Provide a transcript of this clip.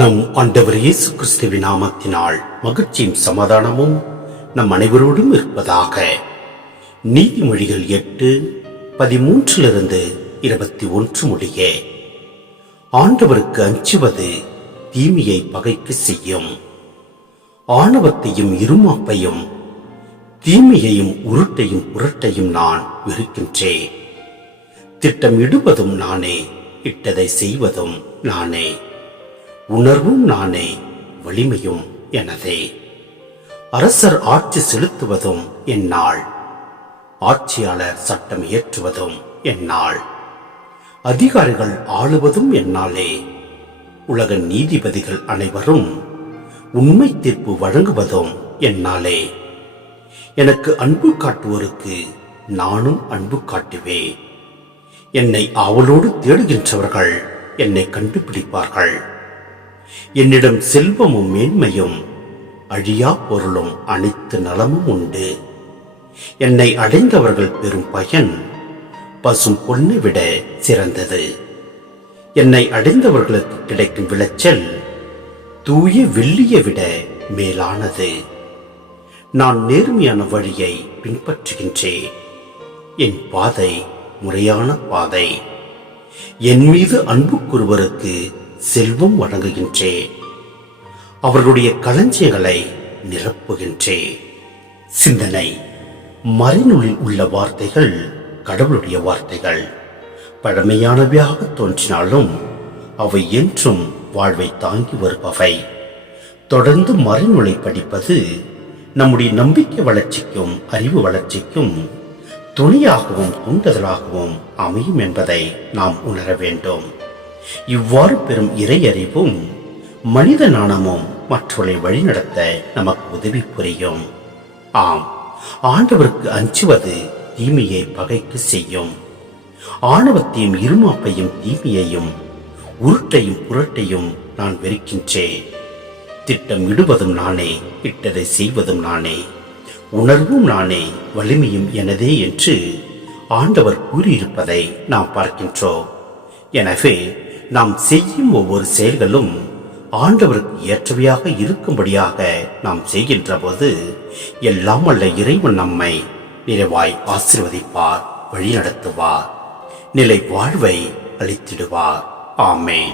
நம் ஆண்டவர் இயேசு கிறிஸ்துவின் நாமத்தினால் மகிழ்ச்சியும் சமாதானமும் நம் அனைவரோடும் இருப்பதாக. நீதிமொழிகள் 8:13-21 முடிய. ஆண்டவருக்கு அஞ்சுவது தீமையை பகைக்கு செய்யும். ஆணவத்தையும் இருமாப்பையும் தீமையையும் உருட்டையும் புரட்டையும் நான் வெறுக்கின்றேன். திட்டமிடுவதும் நானே, இட்டதை செய்வதும் நானே, உணர்வும் நானே, வலிமையும் எனதே. அரசர் ஆட்சி செலுத்துவதும் என்னால், ஆட்சியாளர் சட்டம் இயற்றுவதும் என்னால், அதிகாரிகள் ஆளுவதும் என்னாலே. உலக நீதிபதிகள் அனைவரும் உண்மை தீர்ப்பு வழங்குவதும் என்னாலே. எனக்கு அன்பு காட்டுவோருக்கு நானும் அன்பு காட்டுவேன். என்னை ஆவலோடு தேடுகின்றவர்கள் என்னை கண்டுபிடிப்பார்கள். என்னிடம் செல்வமும் மேன்மையும் அழியா பொருளும் அனைத்து நலமும் உண்டு. என்னை அடைந்தவர்கள் பெறும் பயன் பசும் பொன்னை விட சிறந்தது. என்னை அடைந்தவர்களுக்கு கிடைக்கும் விளைச்சல் தூய வெள்ளியை விட மேலானது. நான் நேர்மையான வழியை பின்பற்றுகின்றேன். என் பாதை முறையான பாதை. என் மீது அன்பு கூறுவருக்கு செல்வம் வழங்குகின்றேன். அவர்களுடைய களஞ்சியங்களை நிரப்புகின்றேன். சிந்தனை: மறைநூலில் உள்ள வார்த்தைகள் கடவுளுடைய வார்த்தைகள். பழமையானவையாக தோன்றினாலும் அவை என்றும் வாழ்வை தாங்கி வருபவை. தொடர்ந்து மறைநூலை படிப்பது நம்முடைய நம்பிக்கை வளர்ச்சிக்கும் அறிவு வளர்ச்சிக்கும் துணையாகவும் தூண்டுதலாகவும் அமையும் என்பதை நாம் உணர வேண்டும். இவ்வாறு பெறும் இறை அறிவும் மனித நாணமும் மற்றவர்களை வழிநடத்த நமக்கு உதவி புரியும். ஆம், ஆண்டவருக்கு அஞ்சுவது தீமையை பகைக்கு செய்யும். ஆணவத்தையும் இருமாப்பையும் தீமையையும் உருட்டையும் புரட்டையும் நான் வெறுக்கின்றேன். திட்டம் இடுவதும் நானே, இட்டதை செய்வதும் நானே, உணர்வும் நானே, வலிமையும் எனதே என்று ஆண்டவர் கூறியிருப்பதை நாம் பார்க்கின்றோம். எனவே நாம் செய்யும் ஒவ்வொரு செயல்களும் ஆண்டவருக்கு ஏற்றவையாக இருக்கும்படியாக நாம் செய்கின்ற போது எல்லாம் அல்ல இறைவன் நம்மை நிறைவாய் ஆசீர்வதிப்பார், வழிநடத்துவார், நிலை வாழ்வை அளித்திடுவார். ஆமென்.